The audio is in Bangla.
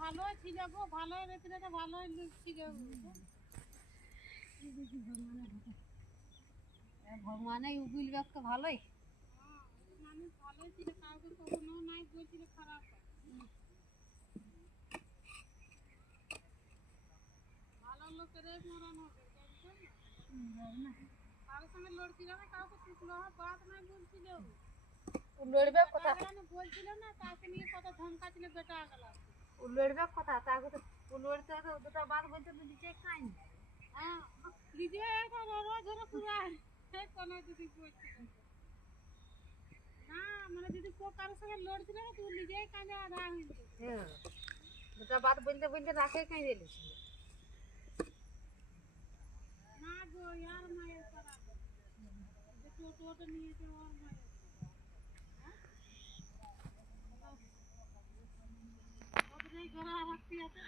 ভালোই ছিল গো, ভালোই রেছিল তো, ভালোই ছিল। ভগবানের উকিল ব্যক্ত ভালোই। মানুষ ভালোই ছিল, কাউকে কখনো নাই বলছিল খারাপ। ভালো লোকের মরণ হবে, কারোর সঙ্গে লড়ছিল না, কাউকে শুকলো বাদ নাই বলছিল। লড়বে কথা, বলছিল না, তাকে নিয়ে কত ধমকাছিল বেটা আগলা। লড়বে কথা, তাকে তো লড়তে হতো, দুটো বাদ বলতে তো নিজে খাইনি। হ্যাঁ, নিজে একটা রোজ ধরে পুরা কোনো যদি বলছিল না, মানে যদি কারোর সঙ্গে লড়ছিল না, তুই নিজেই কাঁদে আধা হইল। হ্যাঁ, দুটো বাদ বলতে বলতে রাখে খাই দিয়েছিল। না গো, यार মায়ের করা যে টোটো নিয়েছে ওর মায়ের। হ্যাঁ, ওদের ঘরে রাখতে আছে।